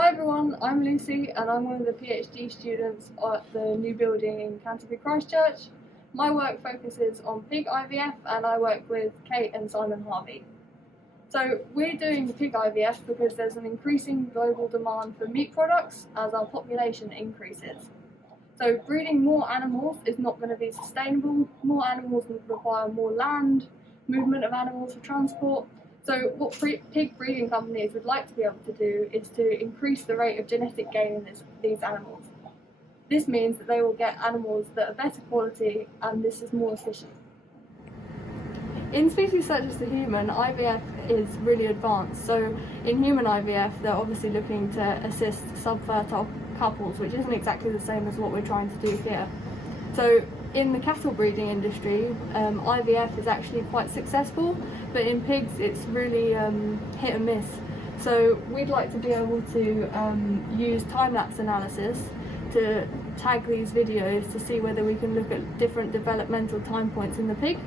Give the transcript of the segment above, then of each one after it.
Hi everyone, I'm Lucy and I'm one of the PhD students at the new building in Canterbury Christchurch. My work focuses on pig IVF and I work with Kate and Simon Harvey. So we're doing pig IVF because there's an increasing global demand for meat products as our population increases. So breeding more animals is not going to be sustainable. More animals will require more land, movement of animals for transport. So what pig breeding companies would like to be able to do is to increase the rate of genetic gain in these animals. This means that they will get animals that are better quality and this is more efficient. In species such as the human, IVF is really advanced. So in human IVF, they're obviously looking to assist subfertile couples, which isn't exactly the same as what we're trying to do here. So in the cattle breeding industry, IVF is actually quite successful, but in pigs it's really hit and miss. So we'd like to be able to use time-lapse analysis to tag these videos to see whether we can look at different developmental time points in the pig.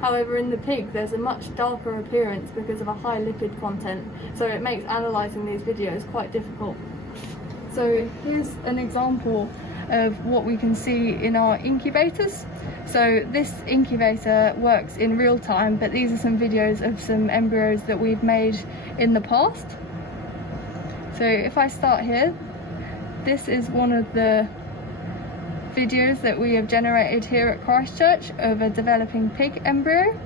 However, in the pig there's a much darker appearance because of a high lipid content, so it makes analysing these videos quite difficult. So here's an example of what we can see in our incubators. So this incubator works in real time, but these are some videos of some embryos that we've made in the past. So if I start here, this is one of the videos that we have generated here at Christchurch of a developing pig embryo.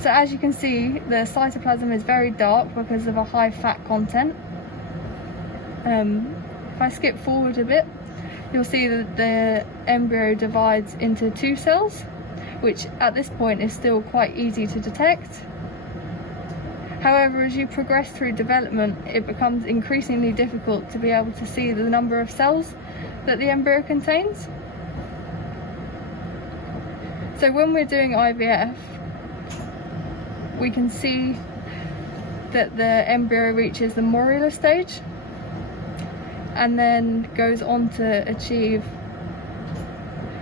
So as you can see, the cytoplasm is very dark because of a high fat content. If I skip forward a bit, you'll see that the embryo divides into 2 cells, which at this point is still quite easy to detect. However, as you progress through development, it becomes increasingly difficult to be able to see the number of cells that the embryo contains. So when we're doing IVF, we can see that the embryo reaches the morula stage and then goes on to achieve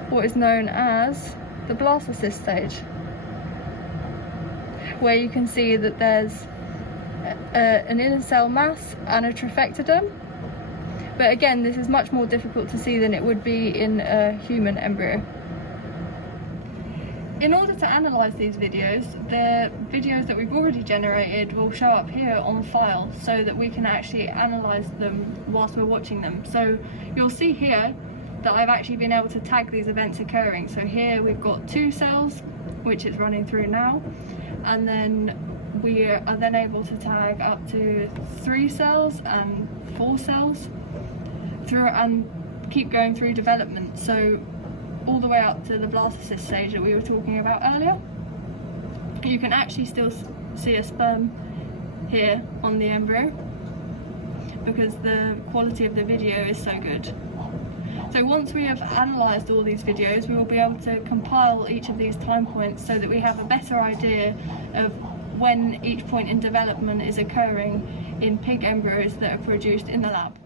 what is known as the blastocyst stage, where you can see that there's an inner cell mass and a trophectoderm. But again, this is much more difficult to see than it would be in a human embryo. In order to analyse these videos, the videos that we've already generated will show up here on file so that we can actually analyse them whilst we're watching them. So you'll see here that I've actually been able to tag these events occurring. So here we've got 2 cells, which it's running through now, and then we are then able to tag up to 3 cells and 4 cells through and keep going through development. So all the way up to the blastocyst stage that we were talking about earlier. You can actually still see a sperm here on the embryo because the quality of the video is so good. So once we have analysed all these videos, we will be able to compile each of these time points so that we have a better idea of when each point in development is occurring in pig embryos that are produced in the lab.